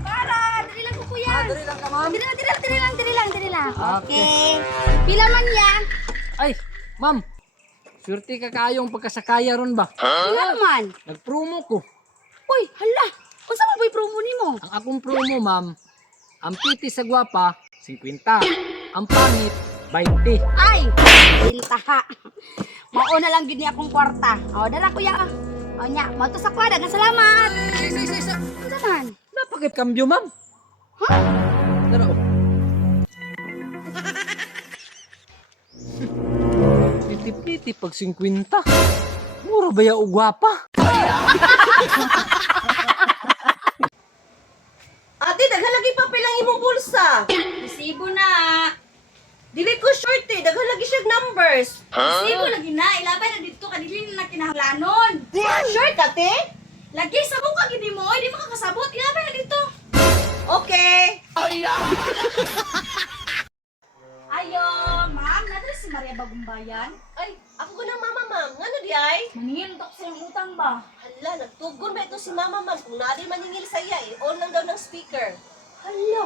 Para, dali lang ko kuya. Dali lang ka, ma'am. Dali lang. Okay. Pila man yan? Ay, ma'am. Swerte ka kayong pagkasakaya ron ba? Pila man? Nag-promo ko. Uy, hala. Unsa man boy promo nimo? Ang akong promo, ma'am. Ang piti sa gwapa, 50. Ang pangit, 20. Ay, bintaha. Mauna lang gid ni akong kwarta. O, dala kuya. O nya, mo to sa kwada. Salamat. Isa. Unsa man? Napakit kambyo, ma'am. Ha? Dara, oh. Piti-piti pag 50. Mura ba ya o gwapa? Ate, daghalagi pa pilang imong bulsa. Resibo na. Dili ko short eh, daghalagi siya numbers. Resibo lagi na. Ilabay na dito kadili na kinahanglanon. Short, ate? Lagi sa mukha gid mo, di makakasabot. Ilabay na dito. Okay. Ayo, ma'am, nadali si Maria Bagumbayan. Ay, ako ko na mama, ma'am. Ngano di ay? Maningil to sa utang ba? Hala, nagtugon ba ito si mama, ma'am? Kung nari maningil saya eh, on lang daw ng speaker. Hala.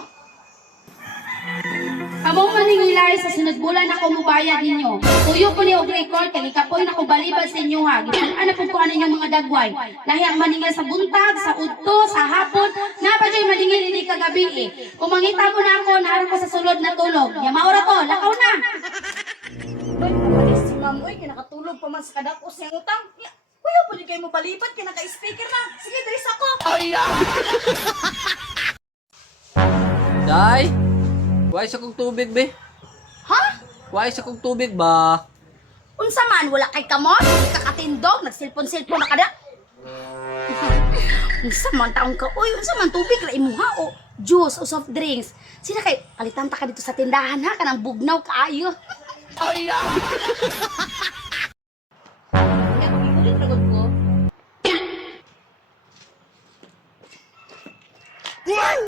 Among maningilay sa sunod bulan ako mubayad ninyo. Tuyo ko ni og record kay kapoy na ko balibad sa inyo ha. Gitan-an na pud ko ano inyong mga dagway. Lahi ang maningil sa buntag, sa udto, sa hapon, napa joy maningil ini kagabi eh. Kung mangita mo na ako, naaro ko sa sulod na tulog. Ya maura to, lakaw na. Boy, papalis si ma'am, oy, kinakatulog pa man sa kadako sa utang. Kuya, pwede kayo mo palipad, kinaka-speaker na. Sige, dalis ako. Day, kuhay sa kong tubig, be. Ha? Kuhay sa kong tubig ba? Unsa man, wala kay kamot, di ka katindog, nagsilpon-silpon na kada. Unsa man taong ka, uy, unsa man tubig ra imuha o juice o soft drinks. Sina kay palitan ta ka dito sa tindahan ha, kanang bugnaw kaayo. Ulit ragod ko. Toy!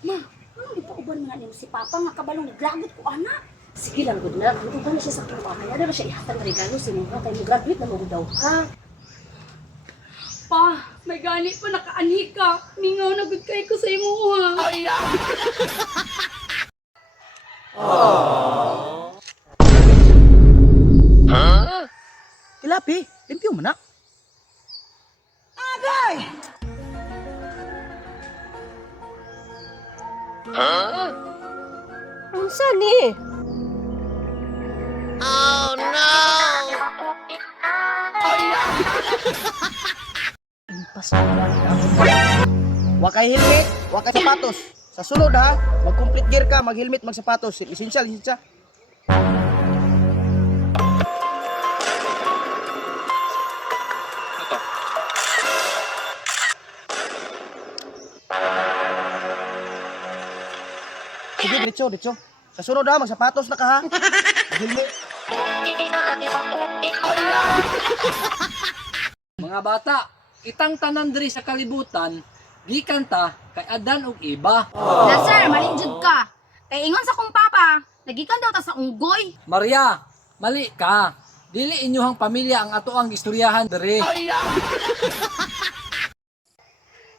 Ma, ano di pa uban nga nimo si Papa nga kabalong naglagot ko ana. Sige lang gud na, gutugan na siya sa kuha. Kaya na siya ihatag ng regalo sa mga kay mo graduate na mo daw ka. Pa, may gani pa nakaani ka. Mingaw na gud kay ko sa imo ha. Tilapi, limpyo mo na. Unsa ni? Wakay helmet, wakay sapatos. Sa sulod ha, mag-complete gear ka, mag-helmet, mag-sapatos. Essential. Sige, diretso. Sa sunod ha, mag-sapatos na ka ha. Mag-helmet. Mga bata, itang tanan diri sa kalibutan, gikan ta kay Adan ug Eva. Na sir, malinjud ka. Kay ingon sa kong papa, nagikan daw ta sa unggoy. Maria, mali ka. Dili inyohang pamilya ang ato ang istoryahan diri.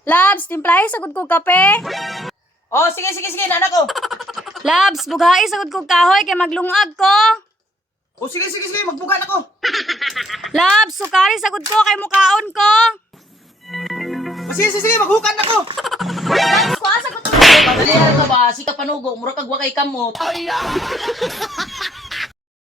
Labs, timplahe sagud kog kape. Oh, sige, nanak ko. Labs, bughae sagud kog kahoy kay maglungag ko. O sige, magbuga na ko. Labs, sukari sagud ko kay mukaon ko. O sige, maghukan na ko. Labs ko asa ko to. Madali ka ba? Sika panugo, mura kag wa kay kamot.